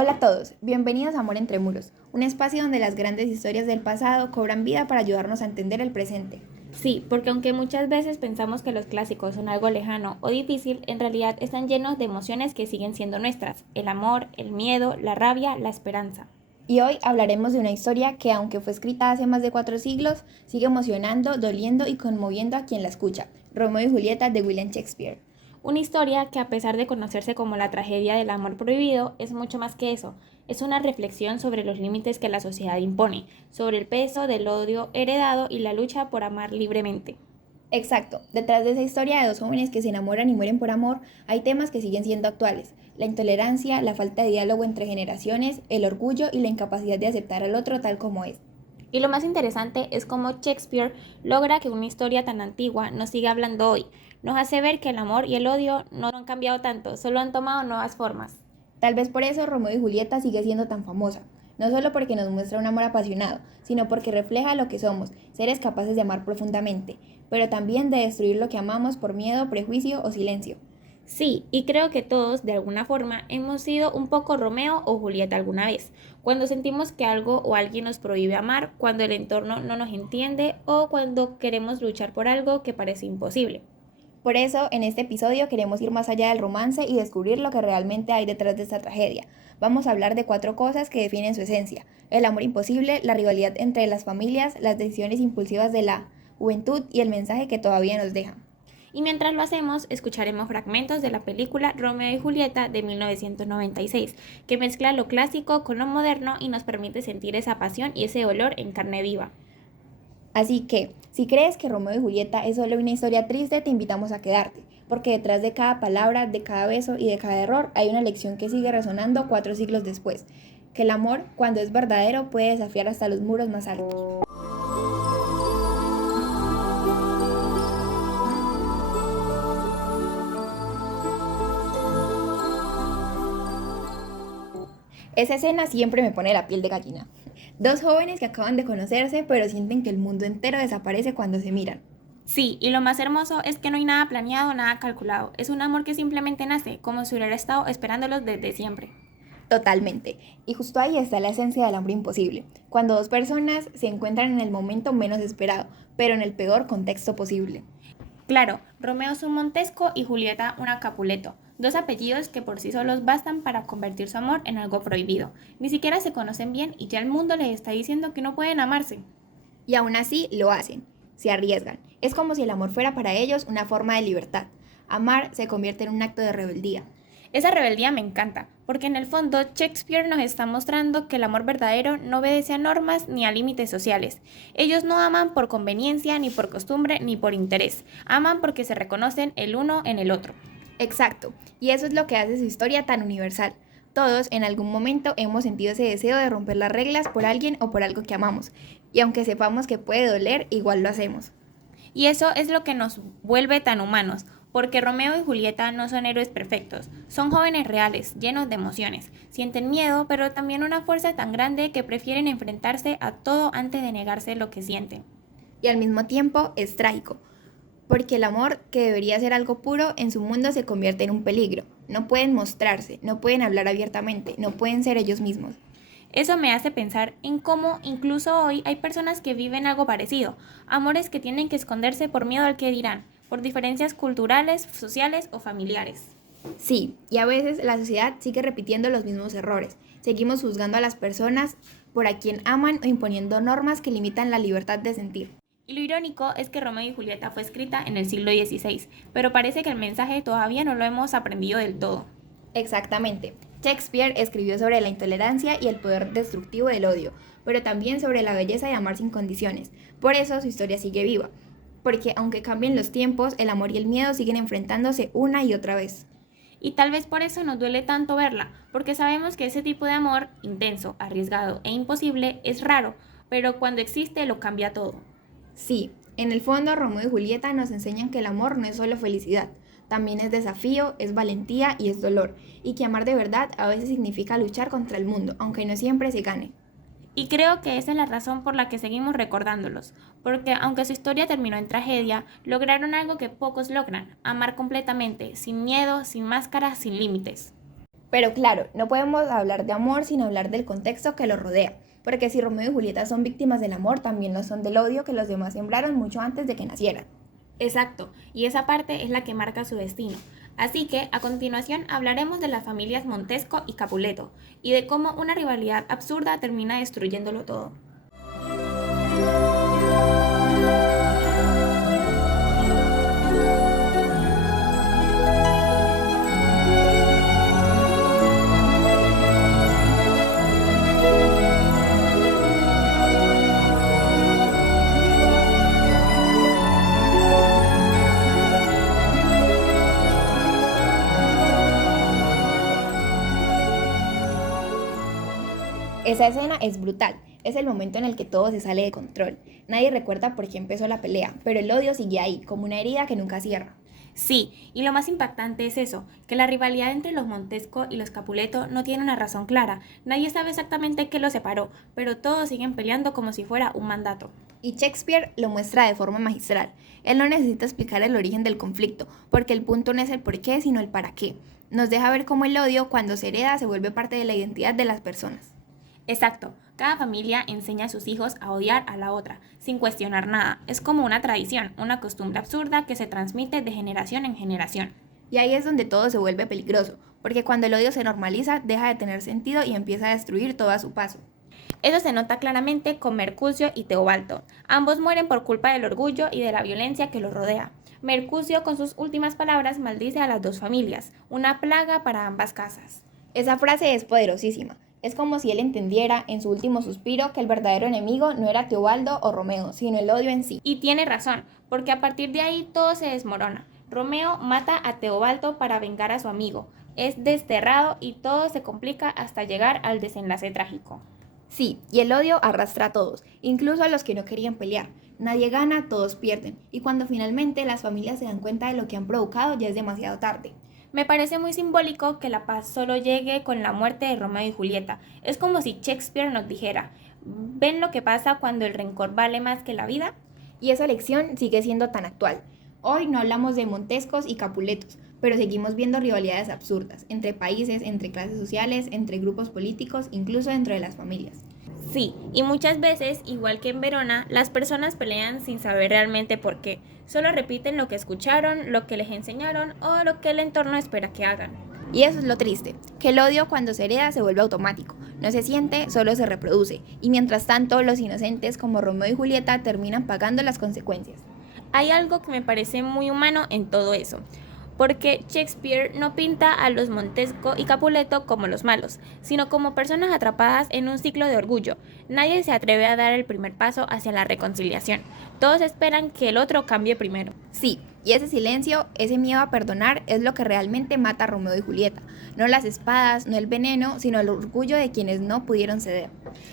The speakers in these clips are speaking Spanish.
Hola a todos, bienvenidos a Amor entre Muros, un espacio donde las grandes historias del pasado cobran vida para ayudarnos a entender el presente. Sí, porque aunque muchas veces pensamos que los clásicos son algo lejano o difícil, en realidad están llenos de emociones que siguen siendo nuestras: el amor, el miedo, la rabia, la esperanza. Y hoy hablaremos de una historia que, aunque fue escrita hace más de 4 siglos, sigue emocionando, doliendo y conmoviendo a quien la escucha: Romeo y Julieta de William Shakespeare. Una historia que, a pesar de conocerse como la tragedia del amor prohibido, es mucho más que eso. Es una reflexión sobre los límites que la sociedad impone, sobre el peso del odio heredado y la lucha por amar libremente. Exacto, detrás de esa historia de dos jóvenes que se enamoran y mueren por amor, hay temas que siguen siendo actuales: la intolerancia, la falta de diálogo entre generaciones, el orgullo y la incapacidad de aceptar al otro tal como es. Y lo más interesante es cómo Shakespeare logra que una historia tan antigua nos siga hablando hoy. Nos hace ver que el amor y el odio no han cambiado tanto, solo han tomado nuevas formas. Tal vez por eso Romeo y Julieta sigue siendo tan famosa, no solo porque nos muestra un amor apasionado, sino porque refleja lo que somos, seres capaces de amar profundamente, pero también de destruir lo que amamos por miedo, prejuicio o silencio. Sí, y creo que todos, de alguna forma, hemos sido un poco Romeo o Julieta alguna vez, cuando sentimos que algo o alguien nos prohíbe amar, cuando el entorno no nos entiende o cuando queremos luchar por algo que parece imposible. Por eso, en este episodio queremos ir más allá del romance y descubrir lo que realmente hay detrás de esta tragedia. Vamos a hablar de 4 cosas que definen su esencia: el amor imposible, la rivalidad entre las familias, las decisiones impulsivas de la juventud y el mensaje que todavía nos deja. Y mientras lo hacemos, escucharemos fragmentos de la película Romeo y Julieta de 1996, que mezcla lo clásico con lo moderno y nos permite sentir esa pasión y ese olor en carne viva. Así que, si crees que Romeo y Julieta es solo una historia triste, te invitamos a quedarte, porque detrás de cada palabra, de cada beso y de cada error hay una lección que sigue resonando 4 siglos después: que el amor, cuando es verdadero, puede desafiar hasta los muros más altos. Esa escena siempre me pone la piel de gallina. Dos jóvenes que acaban de conocerse, pero sienten que el mundo entero desaparece cuando se miran. Sí, y lo más hermoso es que no hay nada planeado, nada calculado. Es un amor que simplemente nace, como si hubiera estado esperándolos desde siempre. Totalmente. Y justo ahí está la esencia del amor imposible, cuando dos personas se encuentran en el momento menos esperado, pero en el peor contexto posible. Claro, Romeo es un Montesco y Julieta una Capuleto, dos apellidos que por sí solos bastan para convertir su amor en algo prohibido. Ni siquiera se conocen bien y ya el mundo les está diciendo que no pueden amarse. Y aún así lo hacen, se arriesgan. Es como si el amor fuera para ellos una forma de libertad. Amar se convierte en un acto de rebeldía. Esa rebeldía me encanta, porque en el fondo Shakespeare nos está mostrando que el amor verdadero no obedece a normas ni a límites sociales. Ellos no aman por conveniencia, ni por costumbre, ni por interés. Aman porque se reconocen el uno en el otro. Exacto, y eso es lo que hace su historia tan universal. Todos en algún momento hemos sentido ese deseo de romper las reglas por alguien o por algo que amamos, y aunque sepamos que puede doler, igual lo hacemos. Y eso es lo que nos vuelve tan humanos, porque Romeo y Julieta no son héroes perfectos, son jóvenes reales, llenos de emociones, sienten miedo, pero también una fuerza tan grande que prefieren enfrentarse a todo antes de negarse lo que sienten. Y al mismo tiempo es trágico, porque el amor, que debería ser algo puro, en su mundo se convierte en un peligro. No pueden mostrarse, no pueden hablar abiertamente, no pueden ser ellos mismos. Eso me hace pensar en cómo incluso hoy hay personas que viven algo parecido, amores que tienen que esconderse por miedo al que dirán, por diferencias culturales, sociales o familiares. Sí, y a veces la sociedad sigue repitiendo los mismos errores. Seguimos juzgando a las personas por a quien aman o imponiendo normas que limitan la libertad de sentir. Y lo irónico es que Romeo y Julieta fue escrita en el siglo XVI, pero parece que el mensaje todavía no lo hemos aprendido del todo. Exactamente. Shakespeare escribió sobre la intolerancia y el poder destructivo del odio, pero también sobre la belleza de amar sin condiciones. Por eso su historia sigue viva, porque aunque cambien los tiempos, el amor y el miedo siguen enfrentándose una y otra vez. Y tal vez por eso nos duele tanto verla, porque sabemos que ese tipo de amor, intenso, arriesgado e imposible, es raro, pero cuando existe lo cambia todo. Sí, en el fondo Romeo y Julieta nos enseñan que el amor no es solo felicidad, también es desafío, es valentía y es dolor, y que amar de verdad a veces significa luchar contra el mundo, aunque no siempre se gane. Y creo que esa es la razón por la que seguimos recordándolos, porque aunque su historia terminó en tragedia, lograron algo que pocos logran: amar completamente, sin miedo, sin máscaras, sin límites. Pero claro, no podemos hablar de amor sin hablar del contexto que lo rodea, porque si Romeo y Julieta son víctimas del amor, también lo son del odio que los demás sembraron mucho antes de que nacieran. Exacto, y esa parte es la que marca su destino. Así que, a continuación, hablaremos de las familias Montesco y Capuleto, y de cómo una rivalidad absurda termina destruyéndolo todo. Esa escena es brutal, es el momento en el que todo se sale de control. Nadie recuerda por qué empezó la pelea, pero el odio sigue ahí, como una herida que nunca cierra. Sí, y lo más impactante es eso, que la rivalidad entre los Montesco y los Capuleto no tiene una razón clara. Nadie sabe exactamente qué los separó, pero todos siguen peleando como si fuera un mandato. Y Shakespeare lo muestra de forma magistral. Él no necesita explicar el origen del conflicto, porque el punto no es el por qué, sino el para qué. Nos deja ver cómo el odio, cuando se hereda, se vuelve parte de la identidad de las personas. Exacto, cada familia enseña a sus hijos a odiar a la otra, sin cuestionar nada. Es como una tradición, una costumbre absurda que se transmite de generación en generación. Y ahí es donde todo se vuelve peligroso, porque cuando el odio se normaliza, deja de tener sentido y empieza a destruir todo a su paso. Eso se nota claramente con Mercucio y Teobaldo. Ambos mueren por culpa del orgullo y de la violencia que los rodea. Mercucio, con sus últimas palabras, maldice a las dos familias, una plaga para ambas casas. Esa frase es poderosísima. Es como si él entendiera, en su último suspiro, que el verdadero enemigo no era Teobaldo o Romeo, sino el odio en sí. Y tiene razón, porque a partir de ahí todo se desmorona. Romeo mata a Teobaldo para vengar a su amigo, es desterrado y todo se complica hasta llegar al desenlace trágico. Sí, y el odio arrastra a todos, incluso a los que no querían pelear. Nadie gana, todos pierden. Y cuando finalmente las familias se dan cuenta de lo que han provocado, ya es demasiado tarde. Me parece muy simbólico que la paz solo llegue con la muerte de Romeo y Julieta. Es como si Shakespeare nos dijera, ¿ven lo que pasa cuando el rencor vale más que la vida? Y esa lección sigue siendo tan actual. Hoy no hablamos de Montescos y Capuletos, pero seguimos viendo rivalidades absurdas, entre países, entre clases sociales, entre grupos políticos, incluso dentro de las familias. Sí, y muchas veces, igual que en Verona, las personas pelean sin saber realmente por qué. Solo repiten lo que escucharon, lo que les enseñaron o lo que el entorno espera que hagan. Y eso es lo triste, que el odio cuando se hereda se vuelve automático, no se siente, solo se reproduce, y mientras tanto los inocentes como Romeo y Julieta terminan pagando las consecuencias. Hay algo que me parece muy humano en todo eso, porque Shakespeare no pinta a los Montesco y Capuleto como los malos, sino como personas atrapadas en un ciclo de orgullo. Nadie se atreve a dar el primer paso hacia la reconciliación. Todos esperan que el otro cambie primero. Sí, y ese silencio, ese miedo a perdonar es lo que realmente mata a Romeo y Julieta. No las espadas, no el veneno, sino el orgullo de quienes no pudieron ceder.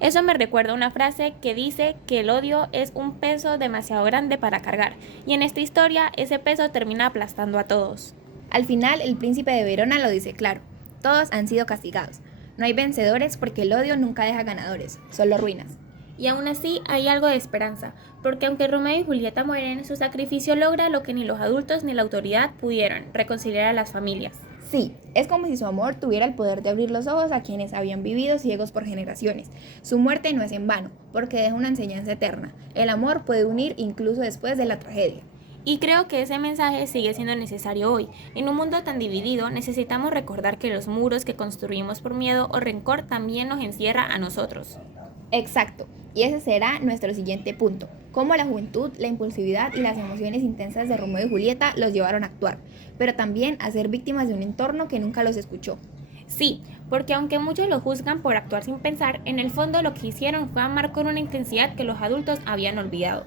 Eso me recuerda una frase que dice que el odio es un peso demasiado grande para cargar, y en esta historia ese peso termina aplastando a todos. Al final, el príncipe de Verona lo dice claro, todos han sido castigados. No hay vencedores porque el odio nunca deja ganadores, solo ruinas. Y aún así hay algo de esperanza, porque aunque Romeo y Julieta mueren, su sacrificio logra lo que ni los adultos ni la autoridad pudieron, reconciliar a las familias. Sí, es como si su amor tuviera el poder de abrir los ojos a quienes habían vivido ciegos por generaciones. Su muerte no es en vano, porque deja una enseñanza eterna. El amor puede unir incluso después de la tragedia. Y creo que ese mensaje sigue siendo necesario hoy. En un mundo tan dividido, necesitamos recordar que los muros que construimos por miedo o rencor también nos encierra a nosotros. Exacto, y ese será nuestro siguiente punto. Cómo la juventud, la impulsividad y las emociones intensas de Romeo y Julieta los llevaron a actuar, pero también a ser víctimas de un entorno que nunca los escuchó. Sí, porque aunque muchos lo juzgan por actuar sin pensar, en el fondo lo que hicieron fue amar con una intensidad que los adultos habían olvidado.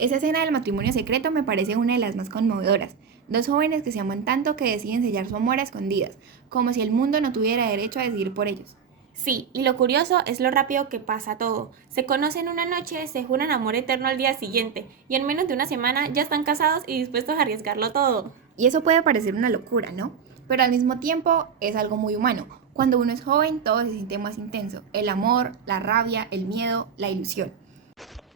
Esa escena del matrimonio secreto me parece una de las más conmovedoras. Dos jóvenes que se aman tanto que deciden sellar su amor a escondidas, como si el mundo no tuviera derecho a decidir por ellos. Sí, y lo curioso es lo rápido que pasa todo. Se conocen una noche, se juran amor eterno al día siguiente, y en menos de una semana ya están casados y dispuestos a arriesgarlo todo. Y eso puede parecer una locura, ¿no? Pero al mismo tiempo es algo muy humano. Cuando uno es joven, todo se siente más intenso: el amor, la rabia, el miedo, la ilusión.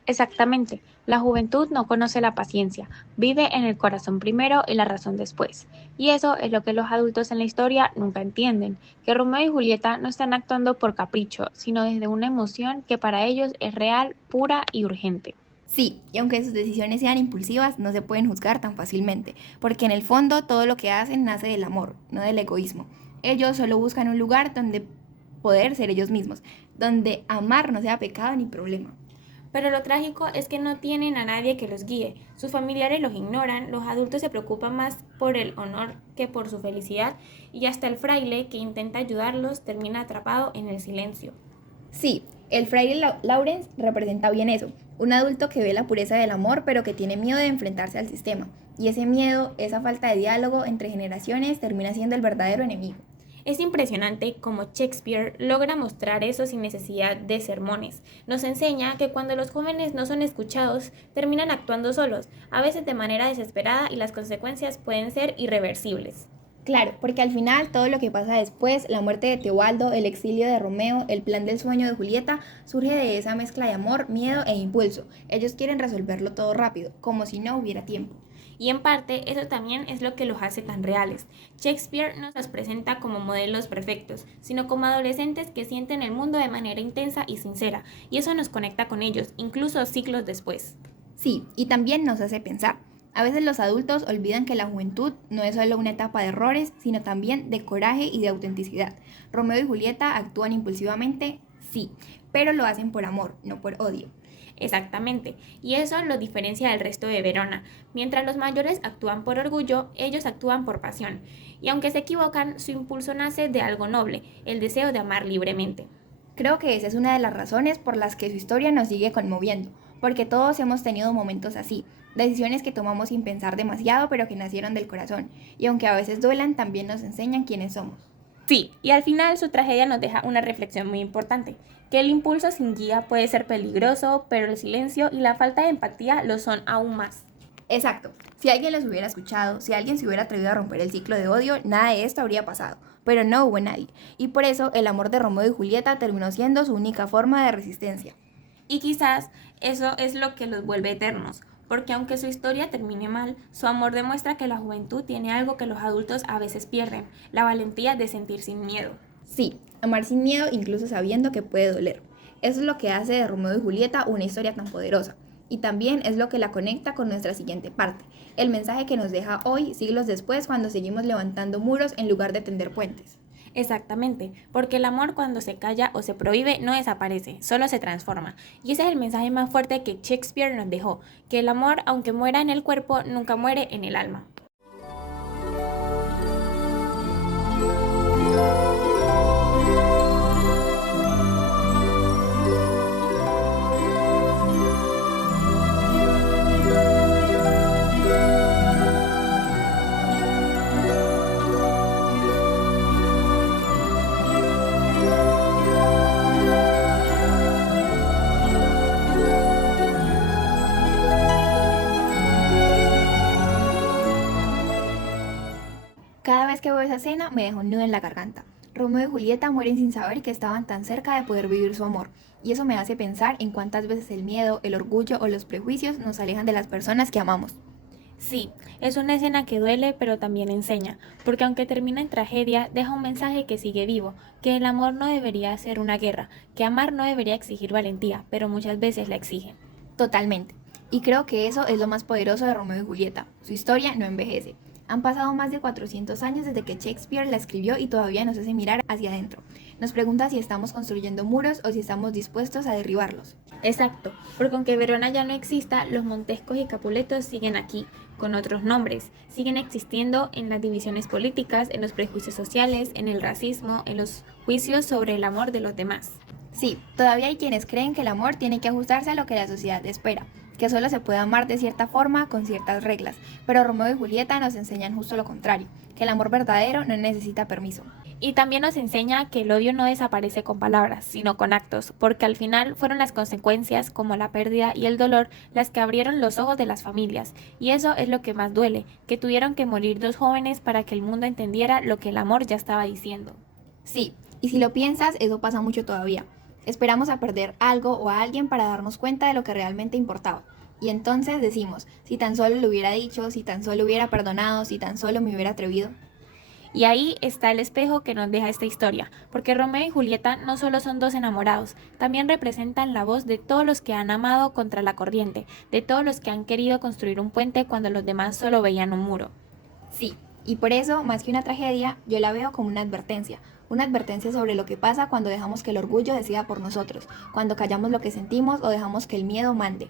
Exactamente. La juventud no conoce la paciencia, vive en el corazón primero y la razón después. Y eso es lo que los adultos en la historia nunca entienden, que Romeo y Julieta no están actuando por capricho, sino desde una emoción que para ellos es real, pura y urgente. Sí, y aunque sus decisiones sean impulsivas, no se pueden juzgar tan fácilmente, porque en el fondo todo lo que hacen nace del amor, no del egoísmo. Ellos solo buscan un lugar donde poder ser ellos mismos, donde amar no sea pecado ni problema. Pero lo trágico es que no tienen a nadie que los guíe. Sus familiares los ignoran, los adultos se preocupan más por el honor que por su felicidad y hasta el fraile que intenta ayudarlos termina atrapado en el silencio. Sí, el fraile Lawrence representa bien eso, un adulto que ve la pureza del amor pero que tiene miedo de enfrentarse al sistema. Y ese miedo, esa falta de diálogo entre generaciones termina siendo el verdadero enemigo. Es impresionante cómo Shakespeare logra mostrar eso sin necesidad de sermones. Nos enseña que cuando los jóvenes no son escuchados, terminan actuando solos, a veces de manera desesperada y las consecuencias pueden ser irreversibles. Claro, porque al final todo lo que pasa después, la muerte de Teobaldo, el exilio de Romeo, el plan del sueño de Julieta, surge de esa mezcla de amor, miedo e impulso. Ellos quieren resolverlo todo rápido, como si no hubiera tiempo. Y en parte eso también es lo que los hace tan reales. Shakespeare no los presenta como modelos perfectos, sino como adolescentes que sienten el mundo de manera intensa y sincera, y eso nos conecta con ellos, incluso siglos después. Sí, y también nos hace pensar. A veces los adultos olvidan que la juventud no es solo una etapa de errores, sino también de coraje y de autenticidad. Romeo y Julieta actúan impulsivamente, sí, pero lo hacen por amor, no por odio. Exactamente, y eso los diferencia del resto de Verona. Mientras los mayores actúan por orgullo, ellos actúan por pasión. Y aunque se equivocan, su impulso nace de algo noble, el deseo de amar libremente. Creo que esa es una de las razones por las que su historia nos sigue conmoviendo, porque todos hemos tenido momentos así, decisiones que tomamos sin pensar demasiado, pero que nacieron del corazón, y aunque a veces duelan, también nos enseñan quiénes somos. Sí, y al final su tragedia nos deja una reflexión muy importante, que el impulso sin guía puede ser peligroso, pero el silencio y la falta de empatía lo son aún más. Exacto, si alguien los hubiera escuchado, si alguien se hubiera atrevido a romper el ciclo de odio, nada de esto habría pasado, pero no hubo nadie, y por eso el amor de Romeo y Julieta terminó siendo su única forma de resistencia. Y quizás eso es lo que los vuelve eternos, porque aunque su historia termine mal, su amor demuestra que la juventud tiene algo que los adultos a veces pierden, la valentía de sentir sin miedo. Sí, amar sin miedo incluso sabiendo que puede doler. Eso es lo que hace de Romeo y Julieta una historia tan poderosa. Y también es lo que la conecta con nuestra siguiente parte, el mensaje que nos deja hoy, siglos después, cuando seguimos levantando muros en lugar de tender puentes. Exactamente, porque el amor cuando se calla o se prohíbe no desaparece, solo se transforma. Y ese es el mensaje más fuerte que Shakespeare nos dejó, que el amor, aunque muera en el cuerpo, nunca muere en el alma. Cada vez que veo esa escena me deja un nudo en la garganta. Romeo y Julieta mueren sin saber que estaban tan cerca de poder vivir su amor, y eso me hace pensar en cuántas veces el miedo, el orgullo o los prejuicios nos alejan de las personas que amamos. Sí, es una escena que duele pero también enseña, porque aunque termina en tragedia, deja un mensaje que sigue vivo, que el amor no debería ser una guerra, que amar no debería exigir valentía, pero muchas veces la exige. Totalmente. Y creo que eso es lo más poderoso de Romeo y Julieta. Su historia no envejece. Han pasado más de 400 años desde que Shakespeare la escribió y todavía nos hace mirar hacia adentro. Nos pregunta si estamos construyendo muros o si estamos dispuestos a derribarlos. Exacto, porque aunque Verona ya no exista, los Montescos y Capuletos siguen aquí, con otros nombres, siguen existiendo en las divisiones políticas, en los prejuicios sociales, en el racismo, en los juicios sobre el amor de los demás. Sí, todavía hay quienes creen que el amor tiene que ajustarse a lo que la sociedad espera, que solo se puede amar de cierta forma, con ciertas reglas, pero Romeo y Julieta nos enseñan justo lo contrario, que el amor verdadero no necesita permiso. Y también nos enseña que el odio no desaparece con palabras, sino con actos, porque al final fueron las consecuencias, como la pérdida y el dolor, las que abrieron los ojos de las familias. Y eso es lo que más duele, que tuvieron que morir dos jóvenes para que el mundo entendiera lo que el amor ya estaba diciendo. Sí, Y si lo piensas, eso pasa mucho todavía. Esperamos a perder algo o a alguien para darnos cuenta de lo que realmente importaba. Y entonces decimos, si tan solo lo hubiera dicho, si tan solo hubiera perdonado, si tan solo me hubiera atrevido. Y ahí está el espejo que nos deja esta historia, porque Romeo y Julieta no solo son dos enamorados, también representan la voz de todos los que han amado contra la corriente, de todos los que han querido construir un puente cuando los demás solo veían un muro. Sí, y por eso, más que una tragedia, yo la veo como una advertencia sobre lo que pasa cuando dejamos que el orgullo decida por nosotros, cuando callamos lo que sentimos o dejamos que el miedo mande.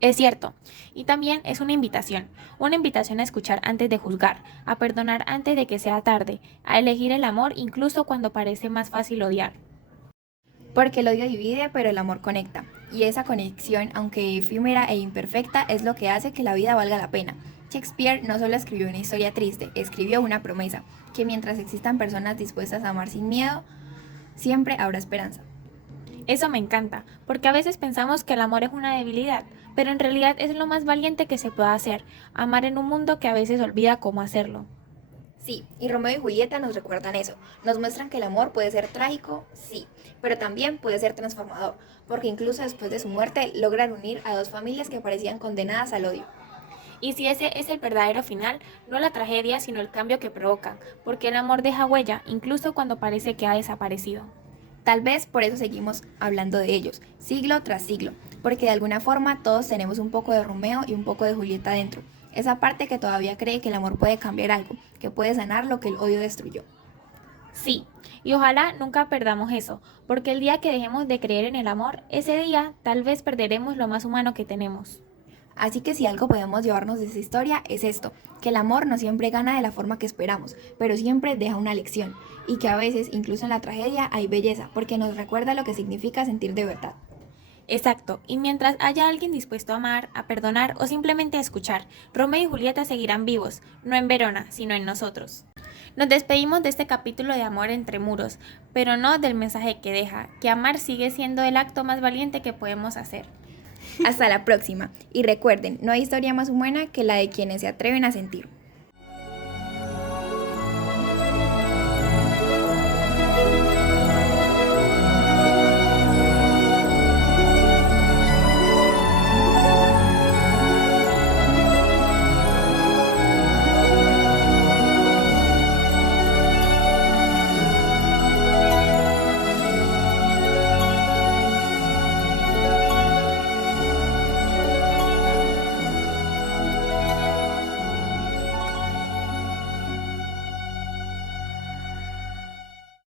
Es cierto, y también es una invitación a escuchar antes de juzgar, a perdonar antes de que sea tarde, a elegir el amor incluso cuando parece más fácil odiar. Porque el odio divide, pero el amor conecta. Y esa conexión, aunque efímera e imperfecta, es lo que hace que la vida valga la pena. Shakespeare no solo escribió una historia triste, escribió una promesa, que mientras existan personas dispuestas a amar sin miedo, siempre habrá esperanza. Eso me encanta, porque a veces pensamos que el amor es una debilidad, pero en realidad es lo más valiente que se puede hacer, amar en un mundo que a veces olvida cómo hacerlo. Sí, y Romeo y Julieta nos recuerdan eso, nos muestran que el amor puede ser trágico, sí, pero también puede ser transformador, porque incluso después de su muerte logran unir a dos familias que parecían condenadas al odio. Y si ese es el verdadero final, no la tragedia, sino el cambio que provocan, porque el amor deja huella, incluso cuando parece que ha desaparecido. Tal vez por eso seguimos hablando de ellos, siglo tras siglo, porque de alguna forma todos tenemos un poco de Romeo y un poco de Julieta dentro, esa parte que todavía cree que el amor puede cambiar algo, que puede sanar lo que el odio destruyó. Sí, y ojalá nunca perdamos eso, porque el día que dejemos de creer en el amor, ese día tal vez perderemos lo más humano que tenemos. Así que si algo podemos llevarnos de esa historia es esto, que el amor no siempre gana de la forma que esperamos, pero siempre deja una lección, y que a veces, incluso en la tragedia, hay belleza, porque nos recuerda lo que significa sentir de verdad. Exacto, y mientras haya alguien dispuesto a amar, a perdonar o simplemente a escuchar, Romeo y Julieta seguirán vivos, no en Verona, sino en nosotros. Nos despedimos de este capítulo de amor entre muros, pero no del mensaje que deja, que amar sigue siendo el acto más valiente que podemos hacer. Hasta la próxima, y recuerden, no hay historia más humana que la de quienes se atreven a sentir.